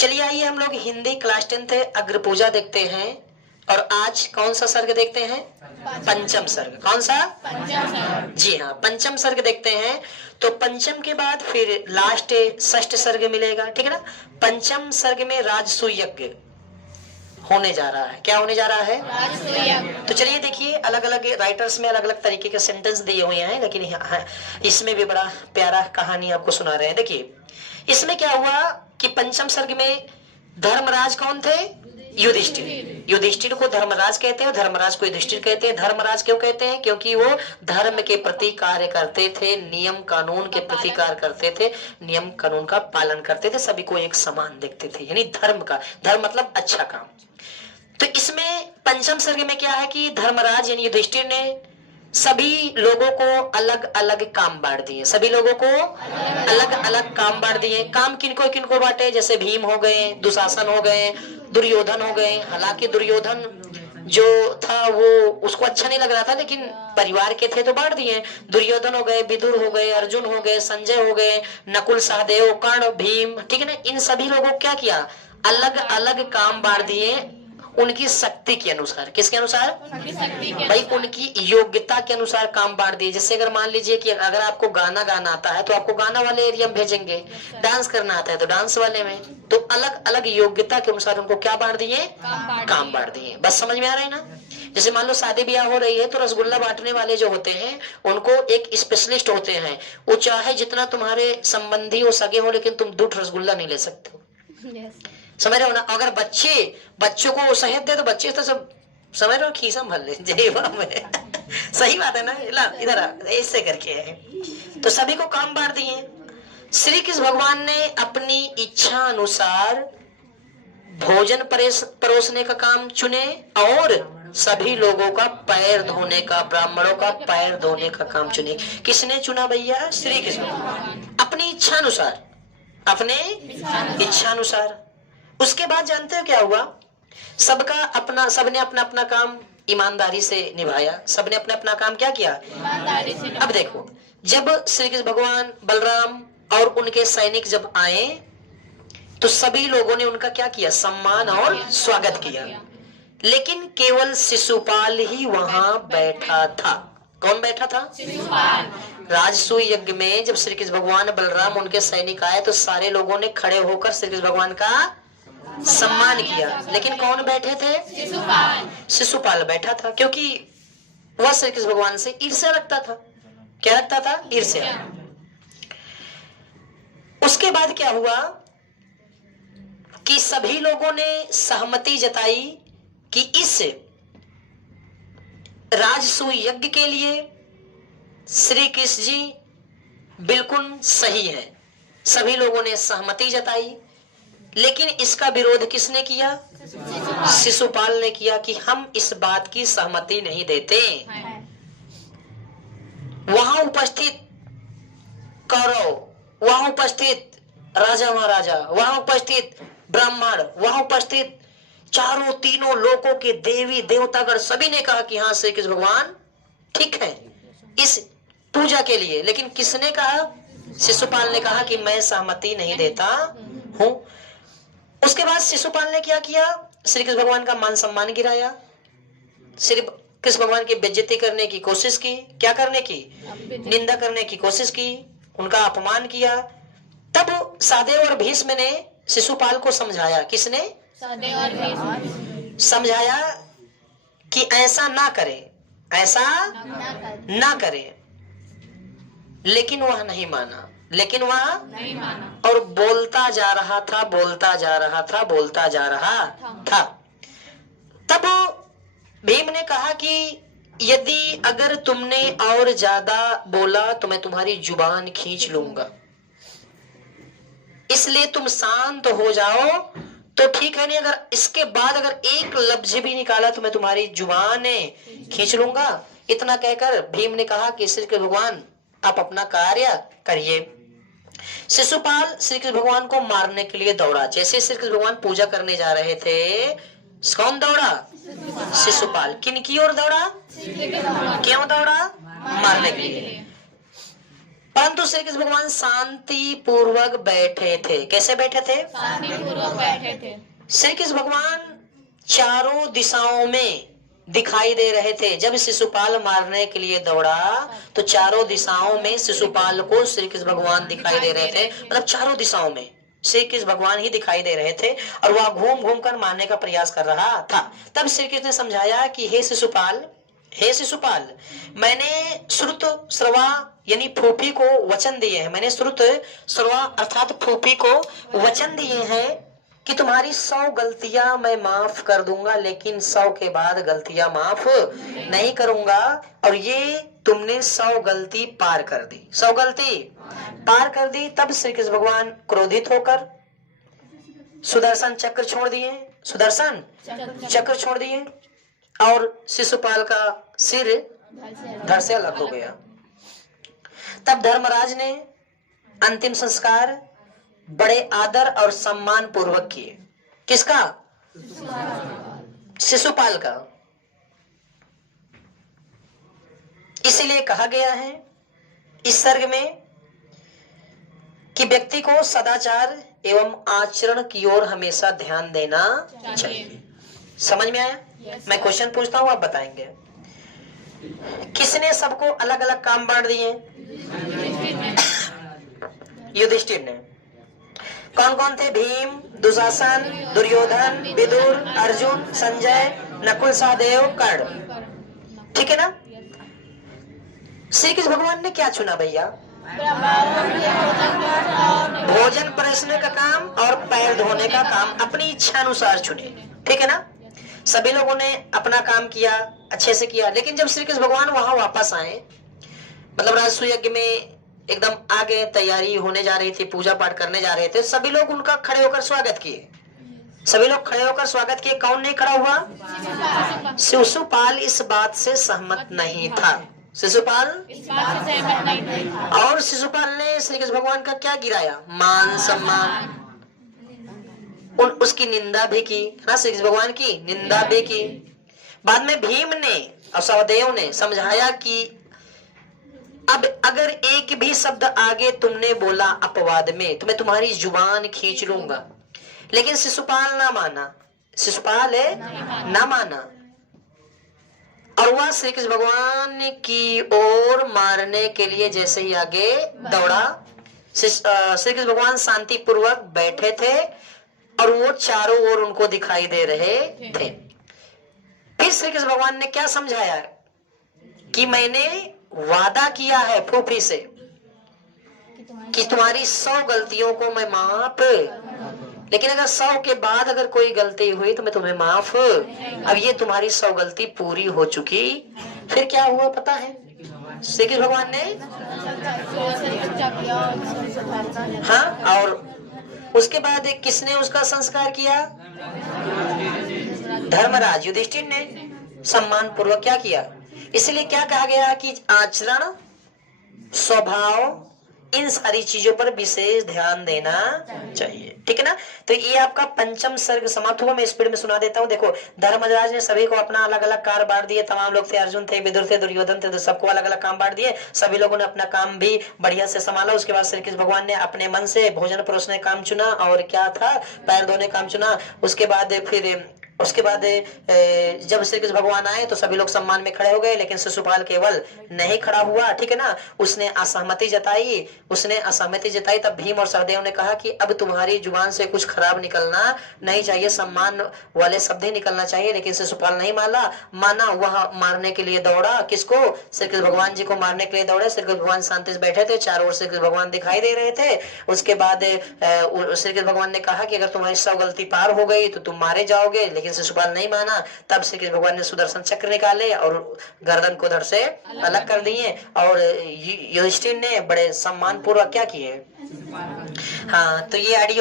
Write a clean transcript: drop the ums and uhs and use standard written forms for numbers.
चलिए आइए हम लोग हिंदी क्लास 10th अग्र पूजा देखते हैं। और आज कौन सा सर्ग देखते हैं? पंचम सर्ग। कौन सा? पंचम सर्ग। जी हाँ, पंचम सर्ग देखते हैं। तो पंचम के बाद फिर लास्ट षष्ठ सर्ग मिलेगा, ठीक है ना। पंचम सर्ग में राजसूय यज्ञ होने जा रहा है। क्या होने जा रहा है? राजसूय यज्ञ। तो चलिए देखिए, अलग अलग राइटर्स में अलग अलग तरीके के सेंटेंस दिए हुए हैं, लेकिन इसमें भी बड़ा प्यारा कहानी आपको सुना रहे हैं। देखिए इसमें क्या हुआ कि पंचम सर्ग में धर्मराज कौन थे? युधिष्ठिर। युधिष्ठिर को धर्मराज कहते हैं, धर्मराज को युधिष्ठिर कहते हैं। धर्मराज क्यों कहते हैं? क्योंकि वो धर्म के प्रति कार्य करते थे, नियम कानून के प्रति कार्य करते थे, नियम कानून का पालन करते थे, सभी को एक समान देखते थे, यानी धर्म का, धर्म मतलब अच्छा काम। तो इसमें पंचम सर्ग में क्या है कि धर्मराज यानी युधिष्ठिर ने सभी लोगों को अलग अलग काम बांट दिए। सभी लोगों को अलग अलग काम बांट दिए। काम किनको किनको बांटे? जैसे भीम हो गए, दुशासन हो गए, दुर्योधन हो गए। हालांकि दुर्योधन जो था वो उसको अच्छा नहीं लग रहा था, लेकिन परिवार के थे तो बांट दिए। दुर्योधन हो गए, विदुर हो गए, अर्जुन हो गए, संजय हो गए, नकुल, सहदेव, कर्ण, भीम, ठीक है ना। इन सभी लोगों को क्या किया? अलग अलग काम बांट दिए उनकी शक्ति के अनुसार। किसके अनुसार? उनकी शक्ति के भाई अनुसार। उनकी योग्यता के अनुसार काम बांट दिए। जैसे अगर मान लीजिए कि अगर आपको गाना गाना आता है तो आपको गाना वाले एरिया में भेजेंगे, डांस करना आता है तो डांस वाले में। तो अलग अलग योग्यता के अनुसार उनको क्या बांट दिए? काम बांट दिए। बस समझ में आ रहा है ना। जैसे मान लो शादी ब्याह हो रही है तो रसगुल्ला बांटने वाले जो होते हैं उनको एक स्पेशलिस्ट होते हैं। वो चाहे जितना तुम्हारे संबंधी हो, सगे हो, लेकिन तुम 2 रसगुल्ला नहीं ले सकते हो। समझ रहे हो ना। अगर बच्चों को शहद दे तो बच्चे तो सब समझ रहे हो खीसा भर ले। सही बात है ना। इधर ऐसे करके है। तो सभी को काम बांट दिए। श्री कृष्ण भगवान ने अपनी इच्छा अनुसार भोजन परोसने का काम चुने और सभी लोगों का पैर धोने का, ब्राह्मणों का पैर धोने का काम चुने। किसने चुना भैया? श्री कृष्ण। अपनी इच्छा अनुसार, अपने इच्छा अनुसार। उसके बाद जानते हो क्या हुआ? सबने अपना अपना काम ईमानदारी से निभाया। सबने अपना अपना काम क्या किया? ईमानदारी से। अब देखो, जब श्री कृष्ण भगवान, बलराम और उनके सैनिक जब आए तो सभी लोगों ने उनका क्या किया? सम्मान और स्वागत किया। लेकिन केवल शिशुपाल ही वहां बैठा था। कौन बैठा था? शिशुपाल। राजसूय यज्ञ में जब श्री कृष्ण भगवान, बलराम, उनके सैनिक आए तो सारे लोगों ने खड़े होकर श्री कृष्ण भगवान का सम्मान किया। लेकिन कौन बैठे थे? शिशुपाल। शिशुपाल बैठा था, क्योंकि वह श्री कृष्ण भगवान से ईर्ष्या रखता था। क्या रखता था? ईर्ष्या। उसके बाद क्या हुआ कि सभी लोगों ने सहमति जताई कि इस राजसूय यज्ञ के लिए श्री कृष्ण जी बिल्कुल सही है। सभी लोगों ने सहमति जताई। लेकिन इसका विरोध किसने किया? शिशुपाल ने किया कि हम इस बात की सहमति नहीं देते। वहां उपस्थित कौरव, वहां उपस्थित राजा महाराजा, वहां उपस्थित ब्राह्मण, वहां उपस्थित चारों तीनों लोकों के देवी देवतागण, सभी ने कहा कि हाँ श्री कृष्ण भगवान ठीक है इस पूजा के लिए। लेकिन किसने कहा? शिशुपाल ने कहा कि मैं सहमति नहीं देता हूं। उसके बाद शिशुपाल ने क्या किया? श्री कृष्ण भगवान का मान सम्मान गिराया, श्री कृष्ण भगवान की बेइज्जती करने की कोशिश की। क्या करने की? निंदा करने की कोशिश की, उनका अपमान किया। तब सहदेव और भीष्म ने शिशुपाल को समझाया। किसने? सहदेव और भीष्म। समझाया कि ऐसा ना करे, ऐसा ना करे। लेकिन वह नहीं माना। लेकिन वह नहीं माना और बोलता जा रहा था, बोलता जा रहा था, बोलता जा रहा था। तब भीम ने कहा कि यदि अगर तुमने और ज्यादा बोला तो मैं तुम्हारी जुबान खींच लूंगा, इसलिए तुम शांत हो जाओ तो ठीक है। नहीं अगर इसके बाद अगर एक लफ्ज भी निकाला तो मैं तुम्हारी जुबान खींच लूंगा। इतना कहकर भीम ने कहा कि श्री कृष्ण भगवान आप अपना कार्य करिए। शिशुपाल श्री कृष्ण भगवान को मारने के लिए दौड़ा। जैसे श्री कृष्ण भगवान पूजा करने जा रहे थे, कौन दौड़ा? शिशुपाल। किन की ओर दौड़ा? क्यों दौड़ा? मारने के लिए। परंतु श्री कृष्ण भगवान शांति पूर्वक बैठे थे। कैसे बैठे थे? शांतिपूर्वक बैठे थे। श्री कृष्ण भगवान चारों दिशाओं में दिखाई दे रहे थे। जब शिशुपाल मारने के लिए दौड़ा तो चारों दिशाओं में शिशुपाल को श्री कृष्ण भगवान दिखाई दे रहे थे। मतलब चारों दिशाओं में श्री कृष्ण भगवान ही दिखाई दे रहे थे और वह घूम घूम कर मारने का प्रयास कर रहा था। तब श्री कृष्ण ने समझाया कि हे शिशुपाल, मैंने श्रुत श्रवा यानी फूफी को वचन दिए हैं। मैंने श्रुत श्रवा अर्थात फूफी को वचन दिए हैं कि तुम्हारी 100 गलतियां मैं माफ कर दूंगा, लेकिन 100 के बाद गलतियां माफ नहीं करूंगा। और ये तुमने 100 गलती पार कर दी, 100 गलती पार कर दी। तब श्री कृष्ण भगवान क्रोधित होकर सुदर्शन चक्र छोड़ दिए, सुदर्शन चक्र छोड़ दिए और शिशुपाल का सिर धड़ से अलग हो गया। तब धर्मराज ने अंतिम संस्कार बड़े आदर और सम्मान पूर्वक किए। किसका? शिशुपाल का। इसीलिए कहा गया है इस सर्ग में कि व्यक्ति को सदाचार एवं आचरण की ओर हमेशा ध्यान देना चाहिए। समझ में आया? मैं क्वेश्चन पूछता हूँ, आप बताएंगे। किसने सबको अलग अलग काम बांट दिए? युधिष्ठिर ने। कौन कौन थे? भीम, दुशासन, दुर्योधन, विदुर, अर्जुन, संजय, नकुल, सहदेव, कर्ण। ठीक है ना? श्री कृष्ण भगवान ने क्या चुना भैया? भोजन परोसने का काम और पैर धोने का काम अपनी इच्छा अनुसार चुने। ठीक है ना? सभी लोगों ने अपना काम किया, अच्छे से किया। लेकिन जब श्री कृष्ण भगवान वहां वापस आए, मतलब राजसूय यज्ञ में एकदम आगे तैयारी होने जा रही थी, पूजा पाठ करने जा रहे थे, सभी लोग उनका खड़े होकर स्वागत किए। सभी लोग खड़े होकर स्वागत किए। कौन नहीं खड़ा हुआ? शिशुपाल इस बात से सहमत नहीं था। शिशुपाल और शिशुपाल ने श्री कृष्ण भगवान का क्या गिराया? मान सम्मान। उसकी निंदा भी की ना, श्री कृष्ण भगवान की निंदा भी की। बाद में भीम ने और सहदेव ने समझाया कि अब अगर एक भी शब्द आगे तुमने बोला अपवाद में तो मैं तुम्हारी जुबान खींच लूंगा। लेकिन शिशुपाल ना माना, शिशुपाल ना माना और वह श्री कृष्ण भगवान की ओर मारने के लिए जैसे ही आगे दौड़ा, श्री कृष्ण भगवान शांति पूर्वक बैठे थे और वो चारों ओर उनको दिखाई दे रहे थे। फिर श्री कृष्ण भगवान ने क्या समझाया कि मैंने वादा किया है फूफी से कि तुम्हारी 100 गलतियों को मैं माफ, लेकिन अगर 100 के बाद अगर कोई गलती हुई तो मैं तुम्हें माफ। अब ये तुम्हारी 100 गलती पूरी हो चुकी। फिर क्या हुआ पता है? श्री कृष्ण भगवान ने हाँ, और उसके बाद किसने उसका संस्कार किया? धर्मराज युधिष्ठिर ने सम्मान पूर्वक क्या किया। इसलिए क्या कहा गया कि आचरण, स्वभाव, इन सारी चीजों पर विशेष ध्यान देना चाहिए। ठीक है ना? तो ये आपका पंचम सर्ग समाप्त हुआ। मैं स्पीड में सुना देता हूँ। देखो, धर्मराज ने सभी को अपना अलग अलग कार्य बांट दिए। तमाम लोग थे, अर्जुन थे, विदुर थे, दुर्योधन थे, तो सबको अलग अलग काम बांट दिए। सभी लोगों ने अपना काम भी बढ़िया से संभाला। उसके बाद श्री कृष्ण भगवान ने अपने मन से भोजन परोसने काम चुना और क्या था, पैर धोने काम चुना। उसके बाद जब श्री कृष्ण भगवान आए तो सभी लोग सम्मान में खड़े हो गए, लेकिन शिशुपाल केवल नहीं खड़ा हुआ। ठीक है ना? उसने असहमति जताई। तब भीम और सहदेव ने कहा कि अब तुम्हारी जुबान से कुछ खराब निकलना नहीं चाहिए, सम्मान वाले शब्द ही निकलना चाहिए। लेकिन शिशुपाल नहीं माना। वह मारने के लिए दौड़ा। किसको? श्री कृष्ण भगवान जी को मारने के लिए दौड़े। श्री कृष्ण भगवान शांति से बैठे थे, चारों ओर श्री कृष्ण भगवान दिखाई दे रहे थे। उसके बाद श्री कृष्ण भगवान ने कहा कि अगर तुम्हारी 100 गलती पार हो गई तो तुम मारे जाओगे, लेकिन शिशुपाल नहीं माना। तब श्री कृष्ण भगवान ने सुदर्शन चक्र निकाले और गर्दन को धड़ से अलग कर दिए और युधिष्ठिर ने बड़े सम्मान पूर्वक क्या किए। हाँ, तो ये ऑडियो